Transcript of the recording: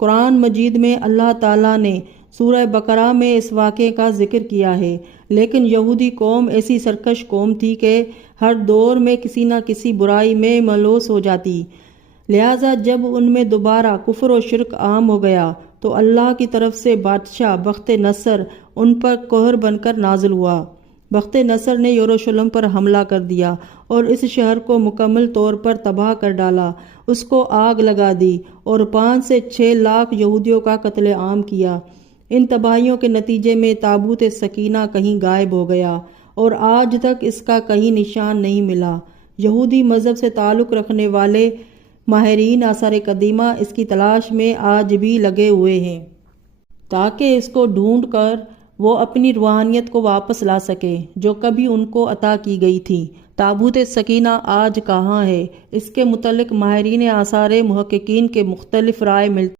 قرآن مجید میں اللہ تعالیٰ نے سورہ بقرہ میں اس واقعے کا ذکر کیا ہے، لیکن یہودی قوم ایسی سرکش قوم تھی کہ ہر دور میں کسی نہ کسی برائی میں ملوث ہو جاتی، لہٰذا جب ان میں دوبارہ کفر و شرک عام ہو گیا تو اللہ کی طرف سے بادشاہ بخت نصر ان پر قہر بن کر نازل ہوا۔ بخت نصر نے یروشلم پر حملہ کر دیا اور اس شہر کو مکمل طور پر تباہ کر ڈالا، اس کو آگ لگا دی اور 5 سے 6 لاکھ یہودیوں کا قتل عام کیا۔ ان تباہیوں کے نتیجے میں تابوت سکینہ کہیں غائب ہو گیا اور آج تک اس کا کہیں نشان نہیں ملا۔ یہودی مذہب سے تعلق رکھنے والے ماہرین آثار قدیمہ اس کی تلاش میں آج بھی لگے ہوئے ہیں تاکہ اس کو ڈھونڈ کر وہ اپنی روحانیت کو واپس لا سکے جو کبھی ان کو عطا کی گئی تھی۔ تابوت سکینہ آج کہاں ہے؟ اس کے متعلق ماہرین آثار محققین کے مختلف رائے ملتی